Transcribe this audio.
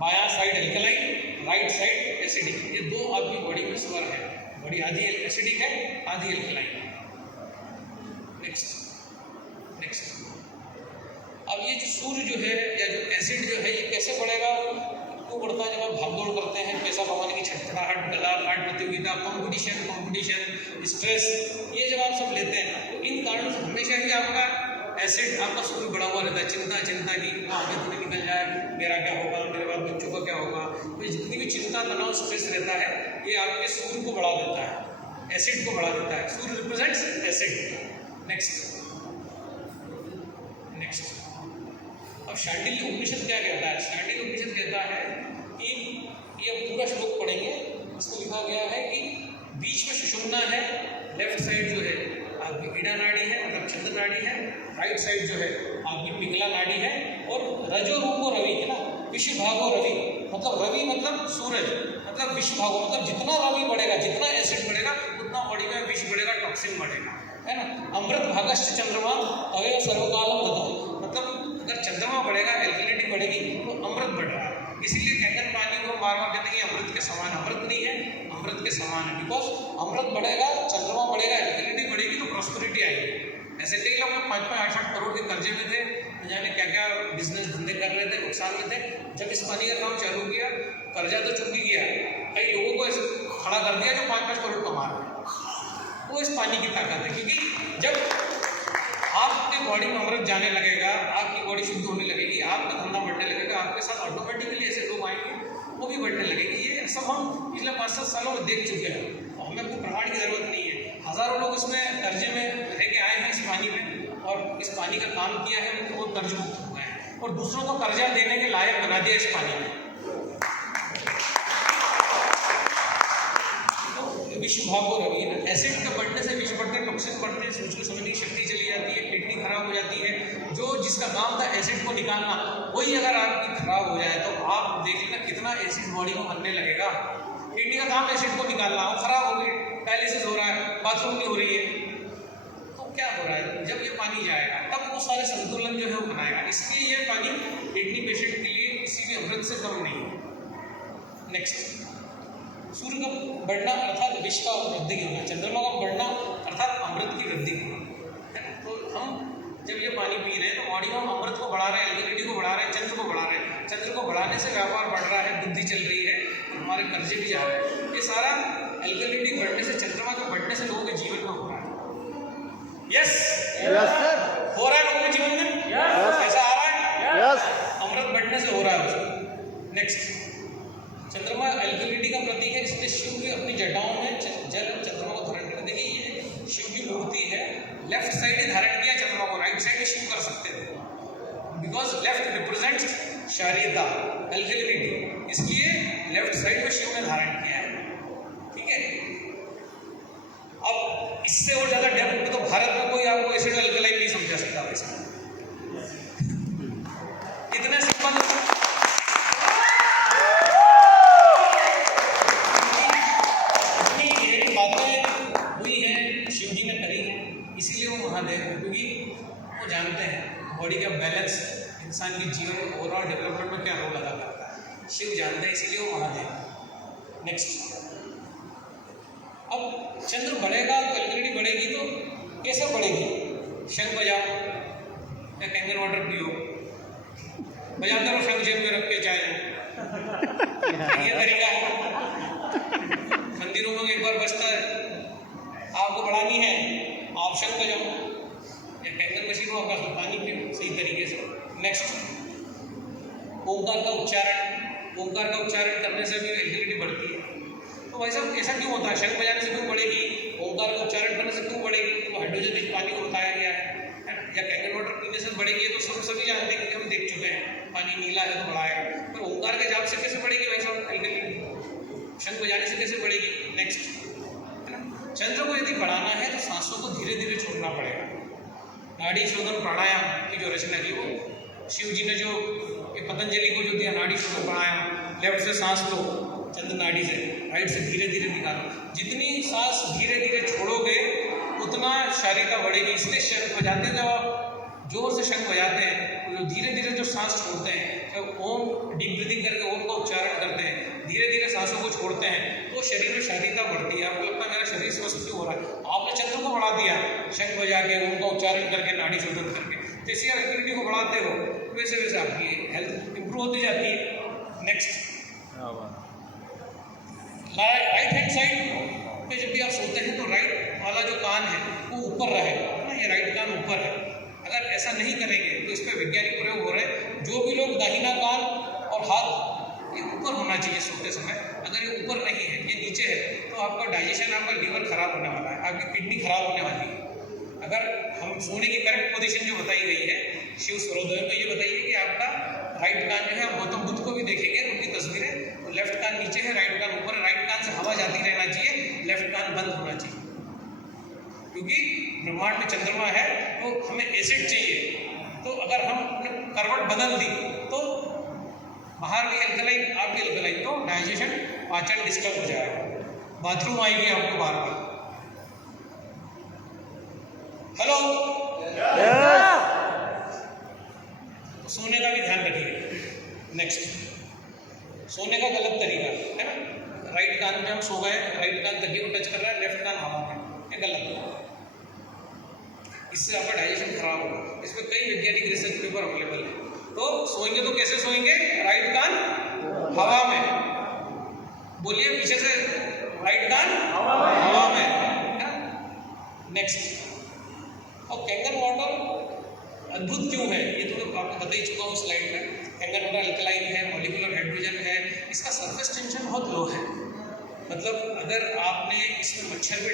बायां side alkaline, right side acidic. ये दो आपकी बॉडी में स्वर है, बॉडी आधी एसिडिक है, आधी एल्कलाइन। नेक्स्ट अब ये जो सूर्य जो है या जो एसिड जो है ये कैसे बढ़ेगा? क्यों बढ़ता है? जब आप भागदौड़ करते हैं, पैसा कमाने की छटपटाहट, कला पाठ प्रतियोगिता, कंपटीशन, स्ट्रेस, ये जब आप सब लेते हैं तो इन कारणों से हमेशा ही आपका एसिड, आपका सूर्य बढ़ा हुआ रहता है। चिंता की आगे तो नहीं निकल जाए, मेरा क्या होगा, मेरे बाद बच्चों का क्या होगा। तो जितनी भी चिंता, तनाव, स्ट्रेस रहता है ये आपके सूर्य को बढ़ा देता है, एसिड को बढ़ा देता है। सूर्य रिप्रेजेंट्स एसिड। नेक्स्ट अब शांडिल्य उपनिषद क्या कहता है? शांडिल्य उपनिषद कहता है कि ये पूरा श्लोक पढ़ेंगे, इसको लिखा गया है कि बीच में सुषुम्ना है, लेफ्ट साइड जो है आपकी ईड़ा नाड़ी है, मतलब चंद्र नाड़ी है, राइट साइड जो है आपकी पिंगला नाड़ी है, और रजो रूपो रवि है ना, विश्व भागो रवि, मतलब रवि मतलब सूरज, मतलब विश्व भागो मतलब जितना रवि बढ़ेगा, जितना एसिड बढ़ेगा उतना बॉडी में विष बढ़ेगा, टॉक्सिन बढ़ेगा, है ना। अमृत भागश्च चंद्रमा अवय सर्वकालम दता, मतलब अगर चंद्रमा बढ़ेगा, एल्कलिनिटी बढ़ेगी तो अमृत बढ़ रहा है। इसीलिए कैंगन पानी को बार बार कहते हैं अमृत के समान। अमृत नहीं है, अमृत के समान है, बिकॉज अमृत बढ़ेगा, चंद्रमा बढ़ेगा, एल्कलिनिटी बढ़ेगी तो प्रॉस्पेरिटी आएगी। ऐसे कई लोग 5-5, 8 करोड़ के कर्जे में थे, न जाने क्या क्या बिजनेस धंधे कर रहे थे, नुकसान में थे। जब इस पानी का काम चालू किया, कर्जा तो चुक ही गया, कई लोगों को ऐसे खड़ा कर दिया जो 5-5 करोड़ कमा रहे हैं। वो इस पानी की ताकत है, क्योंकि जब आपकी बॉडी में अमृत जाने लगेगा, आपकी बॉडी शुद्ध होने लगेगी, आपका धंधा बढ़ने लगेगा, आपके साथ ऑटोमेटिकली ऐसे लोग आएंगे, वो भी बढ़ने लगेगी। ये सब हम पिछले 5-7 सालों में देख चुके हैं, हमें कोई प्रमाण की जरूरत नहीं है। हजारों लोग इसमें कर्जे में रह के आए हैं इस पानी में, और इस पानी का काम किया है, तो वो कर्ज मुक्त हुए हैं और दूसरों को कर्जा देने के लायक बना दिया इस पानी में। विश्व भागो रवि, एसिड के बढ़ने से विष बढ़ते, टॉक्सिन बढ़ते हैं, सोचने समझने की शक्ति चली जाती है, किडनी खराब हो जाती है। जो जिसका काम था एसिड को निकालना, वही अगर आपकी खराब हो जाए तो आप देख लेना कितना एसिड बॉडी में बनने लगेगा। किडनी का काम एसिड को निकालना, वो खराब हो गई, डायलिसिस हो रहा है, बाथरूम नहीं हो रही है, तो क्या हो रहा है? जब ये पानी जाएगा तब वो सारे संतुलन जो है वो बनाएगा। इसलिए ये पानी किडनी पेशेंट के लिए किसी भी अमृत से कम नहीं है। नेक्स्ट, सूर्य का बढ़ना अर्थात विष का वृद्धि होना, चंद्रमा का बढ़ना अर्थात अमृत की वृद्धि होना। तो हम जब ये पानी पी रहे हैं तो बॉडी में हम अमृत को बढ़ा रहे हैं, एल्कलिनिटी को बढ़ा रहे हैं, चंद्र को बढ़ा रहे हैं। चंद्र को बढ़ाने से व्यापार बढ़ रहा है, बुद्धि चल रही है, हमारे कर्जे भी जा रहे हैं। ये सारा एल्कलिनिटी बढ़ने से, चंद्रमा के बढ़ने से लोगों के जीवन में हो रहा है। यस सर, हो रहा है लोगों के जीवन में, ऐसा आ रहा है, अमृत बढ़ने से हो रहा है उसको। नेक्स्ट, चंद्रमा एल्कलिनिटी का प्रतीक है, इसलिए शिव भी अपनी जटाओं में जल चंद्रमा को धारण करते। देखिए ये शिव की मूर्ति है, लेफ्ट साइड ही धारण किया चंद्रमा को, राइट साइड में शिव कर सकते थे, बिकॉज लेफ्ट रिप्रेजेंट्स क्षारीयता, एल्कलिनिटी, इसलिए लेफ्ट साइड में शिव ने धारण किया है। ठीक है, अब इससे और ज्यादा डेप्थ में तो भारत में कोई आपको एसिड एल्कलाइन नहीं समझा सकता। वैसे इतने सिंपल क्योंकि वो जानते हैं बॉडी का बैलेंस इंसान के जीवन में ओवरऑल डेवलपमेंट में क्या रोल अदा करता है, शिव जानते हैं, इसलिए वो महादेव। नेक्स्ट, अब चंद्र बढ़ेगा, एल्कलिनिटी बढ़ेगी तो कैसे बढ़ेगी? शंख बजाओ या कैंगन वाटर पियो, बजाते रहो शंख जेब में रख के चाहे, ये तरीका है। मंदिरों में एक बार बजता है, आपको बढ़ानी है आप शंख बजाओ या कैंगन मशीन में आपका पानी पियो सही तरीके से। नेक्स्ट, ओंकार का उच्चारण करने से भी एल्कलिनिटी बढ़ती है। तो भाई साहब ऐसा क्यों होता है? शंख बजाने से क्यों बढ़ेगी? ओंकार का उच्चारण करने से क्यों बढ़ेगी? तो हाइड्रोजन रिच पानी को बताया गया है, या कैंगन वाटर पीने से बढ़ेगी, तो सभी जानते हैं, हम देख चुके हैं, पानी नीला है तो बढ़ाएगा। पर ओंकार के जाप से कैसे बढ़ेगी भाई साहब एल्कलिनिटी? शंख बजाने से कैसे बढ़ेगी? नेक्स्ट, चंद्र को यदि बढ़ाना है तो सांसों को धीरे धीरे छोड़ना पड़ेगा। नाड़ी शोधन प्राणायाम की जो रचना की, वो शिव जी ने जो पतंजलि को जो दिया, नाड़ी शोधन प्राणायाम, लेफ्ट से सांस लो चंद्र नाड़ी से, राइट से धीरे धीरे निकालो। जितनी सांस धीरे धीरे छोड़ोगे उतना शारीरिकता बढ़ेगी। इसलिए शंख बजाते हैं, जब आप जोर से शंख बजाते हैं तो जो धीरे धीरे जो सांस छोड़ते हैं, जब ओम डीप ब्रीदिंग करके ओम को छोड़ते हैं तो शरीर में शारीरिकता बढ़ती है, आपको लगता है मेरा शरीर स्वस्थ क्यों हो रहा है। आपने चंद्र को बढ़ा दिया शंख बजा के, उनका उच्चारण करके, नाड़ी शोधन करके, जैसे आप इम्यूनिटी को बढ़ाते हो वैसे वैसे आपकी हेल्थ इंप्रूव होती जाती है। नेक्स्ट, राइट हैंड साइड पे जब भी आप सोते हैं तो राइट वाला जो कान है वो ऊपर रहेगा ना, ये राइट कान ऊपर है। अगर ऐसा नहीं करेंगे तो इस पर वैज्ञानिक प्रयोग हो रहे हैं, जो भी लोग दाहिना कान और हाथ ये ऊपर होना चाहिए सोते समय, अगर ये ऊपर नहीं है, ये नीचे है, तो आपका डाइजेशन, आपका लीवर खराब होने वाला है, आपकी किडनी खराब होने वाली है। अगर हम सोने की करेक्ट पोजीशन जो बताई गई है शिव स्वरोदय में, ये बताइए कि आपका राइट कान जो है, आप गौतम बुद्ध को भी देखेंगे उनकी तस्वीरें, तो लेफ्ट कान नीचे है, राइट कान ऊपर है। राइट कान से हवा जाती रहना चाहिए, लेफ्ट कान बंद होना चाहिए, क्योंकि ब्रह्मांड में चंद्रमा है तो हमें एसिड चाहिए। तो अगर हम अपने करवट बदल दी तो बाहर भी एल्कलाइन, आप भी एल्कलाइन, तो डाइजेशन, पाचन डिस्टर्ब हो जाएगा, बाथरूम आएगी आपको बार बार। हेलो, तो सोने का भी ध्यान रखिए। नेक्स्ट, सोने का गलत तरीका है ना, राइट कान में हम सो गए, राइट कान तकिए को टच कर रहा है, लेफ्ट कान हवा में, ये गलत है, इससे आपका डाइजेशन खराब होगा। इसमें कई वैज्ञानिक रिसर्च पेपर अवेलेबल है। तो सोएंगे तो कैसे सोएंगे, राइट कान हवा में, बोलिए पीछे से, राइट कान हवा में। नेक्स्ट, और कैंगर वाटर अद्भुत क्यों है, ये तो आपको बता ही चुका हूँ स्लाइड में। कैंगर वाटर अल्कलाइन है, मॉलिक्यूलर हाइड्रोजन है, इसका सरफेस टेंशन बहुत लो है, मतलब अगर आपने इसमें मच्छर भी